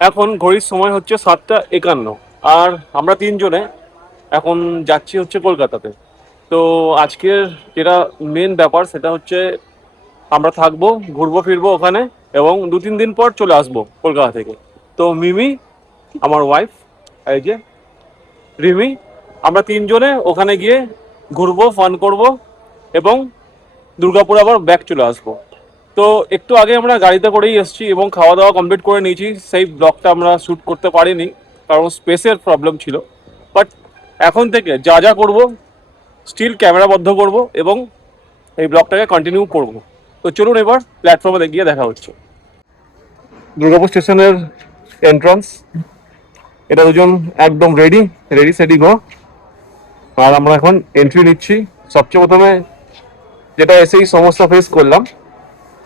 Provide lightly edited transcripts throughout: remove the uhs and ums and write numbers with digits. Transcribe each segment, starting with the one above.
এখন ঘড়ির সময় হচ্ছে 7টা 51, আর আমরা তিনজনে এখন যাচ্ছি হচ্ছে কলকাতাতে। তো আজকের যেটা মেন ব্যাপার সেটা হচ্ছে আমরা থাকবো, ঘুরবো ফিরবো ওখানে, এবং 2-3 দিন পর চলে আসবো কলকাতা থেকে। তো মিমি, আমার ওয়াইফ, এই যে রিমি, আমরা তিনজনে ওখানে গিয়ে ঘুরবো, ফান করব, এবং দুর্গাপুর আবার ব্যাক চলে আসবো। তো একটু আগে আমরা গাড়িতে করেই এসেছি এবং খাওয়া দাওয়া কমপ্লিট করে নিয়েছি। সেই ব্লগটা আমরা শ্যুট করতে পারিনি কারণ স্পেসের প্রবলেম ছিল। বাট এখন থেকে যা যা করবো স্টিল ক্যামেরা বন্ধ করব এবং এই ব্লগটাকে কন্টিনিউ করব। তো চলুন এবার প্ল্যাটফর্মে গিয়ে দেখা হচ্ছে। দুর্গাপুর স্টেশনের এন্ট্রান্স, এটা দুজন একদম রেডি রেডি সেডি গো। আর আমরা এখন এন্ট্রি নিচ্ছি। সবচেয়ে প্রথমে যেটা এসেই সমস্যা ফেস করলাম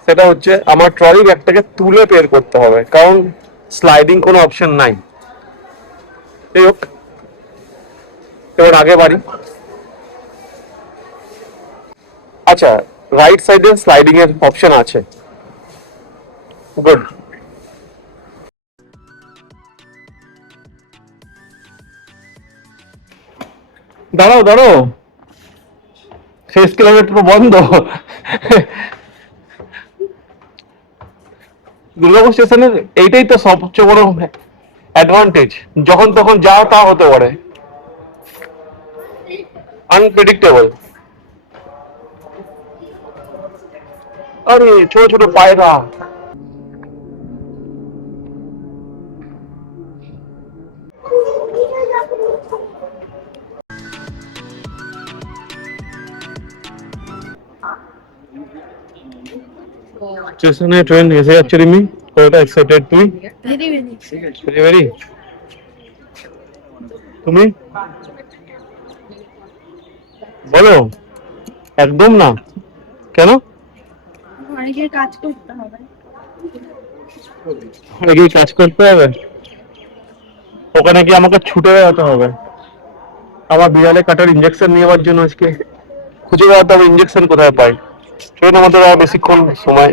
সেটা হচ্ছে আমার ট্রলি ব্যাগটাকে তুলে বের করতে হবে, কারণ স্লাইডিং কোনো অপশন নাই। যাই হোক, এবার আগে বাড়ি। আচ্ছা, রাইট সাইডে স্লাইডিং এর অপশন আছে। গুড। দাঁড়াও দাঁড়াও, শেষ কিলোমিটার বন্ধ। দুর্গাপুর স্টেশনের এইটাই তো সবচেয়ে বড় অ্যাডভান্টেজ, যখন তখন যা তা হতে পারে, আনপ্রেডিক্টেবল। আরে ছোট ছোট পায়রা। স্টেশনে ট্রেন এসে যাচ্ছে রিমি, কতটা এক্সাইটেড তুই? Very very very. তুমি বলো। একদম না, কেন? অনেকের কাজ করতে হবে। অনেকেই কাজ করতে হবে, ওখানে কি আমাকে ছুটে বেড়াতে হবে? আমার বিড়ালে কাটার ইঞ্জেকশন নেওয়ার জন্য আজকে খুঁজে বেড়াতে হবে ইঞ্জেকশন কোথায় পাই। ট্রেন আমাদের আর বেশিক্ষণ সময়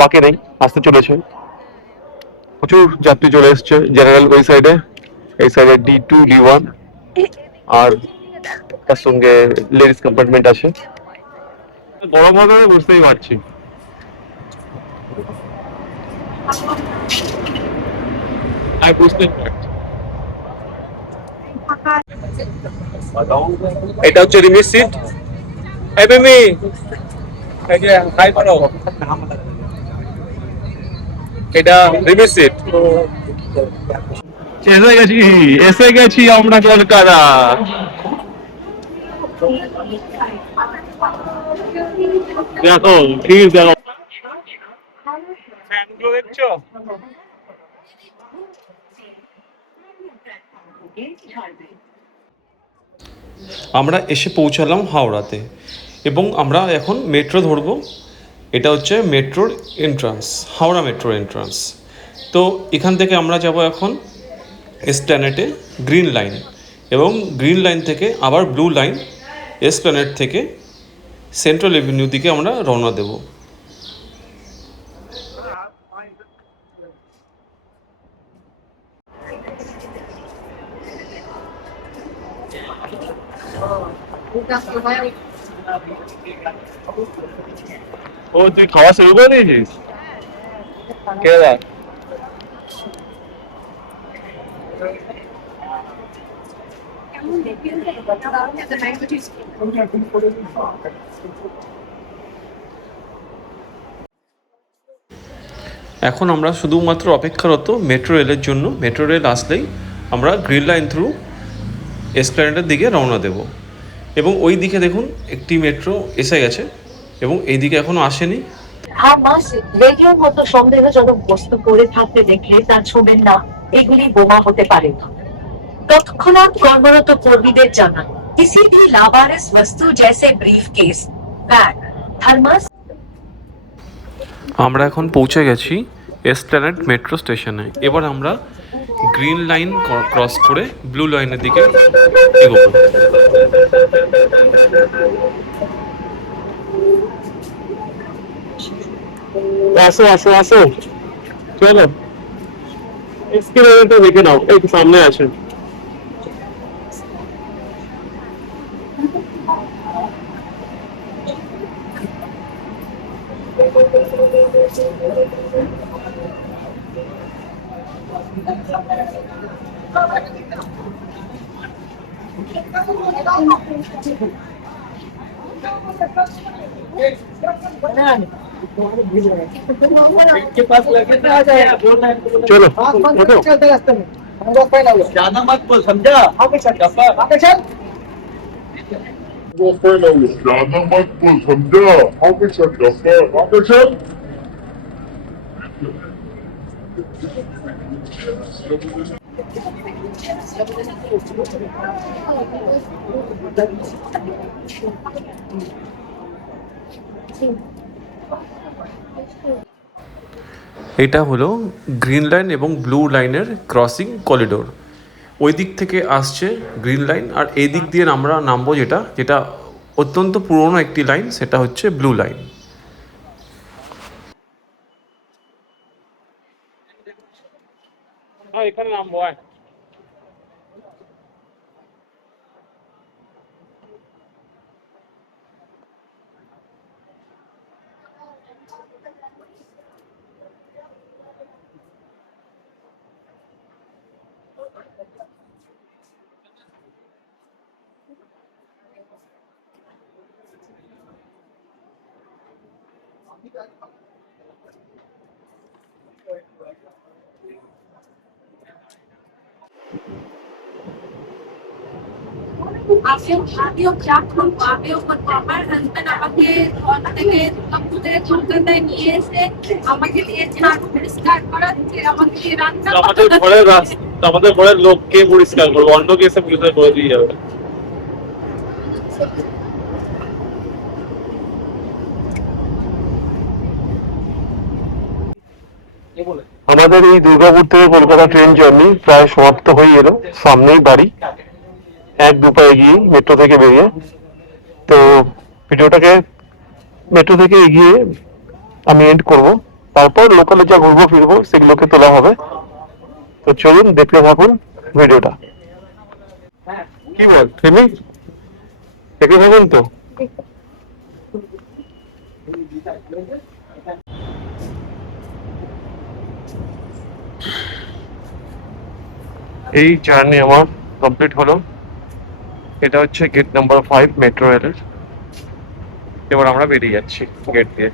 বাকি নেই, আসতে চলেছে। প্রচুর যাত্রী চলে এসছে জেনারেল ওই সাইডে, এই সাইডে D2 D1, আর তার সঙ্গে লেডিস কম্পার্টমেন্ট আছে। গরম হবে বুঝতেই পারছি। আমি বুঝতেই পারছি। এটা হচ্ছে রিমির সিট। এই মিমি, এই যে হাই করো। এটা রিমির সিট। এসে গেছি, এসে গেছি আমরা কলকাতা। দেখো ঠিক দেখো, ফ্যানগুলো দেখছো? আমরা এসে পৌঁছালাম হাওড়াতে এবং আমরা এখন মেট্রো ধরবো। এটা হচ্ছে মেট্রোর এন্ট্রান্স, হাওড়া মেট্রোর এন্ট্রান্স। তো এখান থেকে আমরা যাব এখন এসপ্ল্যানেডে, গ্রিন লাইন, এবং গ্রিন লাইন থেকে আবার ব্লু লাইন, এসপ্ল্যানেড থেকে সেন্ট্রাল এভিনিউ দিকে আমরা রওনা দেব। ও তুই খাওয়া শুরু করে দিয়েছিস? কে দেখ। এখন আমরা শুধুমাত্র অপেক্ষারত মেট্রো রেলের জন্য। মেট্রো রেল আসলেই আমরা গ্রিন লাইন থ্রু এসপ্ল্যানেডের দিকে রওনা দেব। এবং ওই দিকে দেখুন একটি মেট্রো এসে গেছে এবং এই দিকে এখনো আসেনি। হামাস রেডিওর মতো সন্দেহজনক বস্তু পড়ে থাকতে দেখলে তা ছুঁবেন না, এগুলি বোমা হতে পারে। তৎক্ষণাৎ কর্মরত কর্মীদের জানান किसी भी लावारिस वस्तु जैसे ब्रीफकेस, बैग, थर्मस। আমরা এখন পৌঁছে গেছি এসপ্ল্যানেড মেট্রো স্টেশনে। এবার আমরা গ্রিন লাইন ক্রস করে ব্লু লাইনের দিকে এগোবো। আসো আসো আসো, চলো। এক্সপিরিয়েন্সটা দেখে নাও, এই তো সামনে আছে। চলো ওঠো। ज्यादा मत बोल समझा आगे चल आगे चल ज्यादा मत बोल समझा आगे चल आगे चल এটা হলো গ্রিন লাইন এবং ব্লু লাইনের ক্রসিং করিডোর। ওই দিক থেকে আসছে গ্রিন লাইন, আর এই দিক দিয়ে আমরা নামবো যেটা যেটা অত্যন্ত পুরনো একটি লাইন, সেটা হচ্ছে ব্লু লাইন। এখানে নামবো। আমিও যা করবো আমিও করবো আমার হাজবেন্ড আমাকে ঘর থেকে দুর্গাপুর থেকে কলকাতায় নিয়ে এসে আমাকে দিয়ে ঝাড় পরিষ্কার করাচ্ছে, আমাকে দিয়ে রান্না আমাদের ঘরের লোককে পরিষ্কার করবো, অন্য কে এসে পরিষ্কার করে দিয়ে যাবে। আমাদের এই দুর্গাপুর থেকে কলকাতা ট্রেন জার্নি প্রায় সমাপ্ত হয়ে এলো। সামনেই বাড়ি, 1-2 পা এগিয়ে মেট্রো থেকে বেরিয়ে। তো ভিডিওটাকে মেট্রো থেকে এগিয়ে আমি এন্ড করব, তারপর লোকালে যা ঘুরবো ফিরবো সেগুলোকে তোলা হবে। তো চলুন দেখতে থাকুন ভিডিওটা। কি বল থেমি, দেখে থাকুন তো। এই জার্নি আমার কমপ্লিট হলো। এটা হচ্ছে গেট নাম্বার 5 মেট্রো রেলের। এবার আমরা বেরিয়ে যাচ্ছি গেট দিয়ে।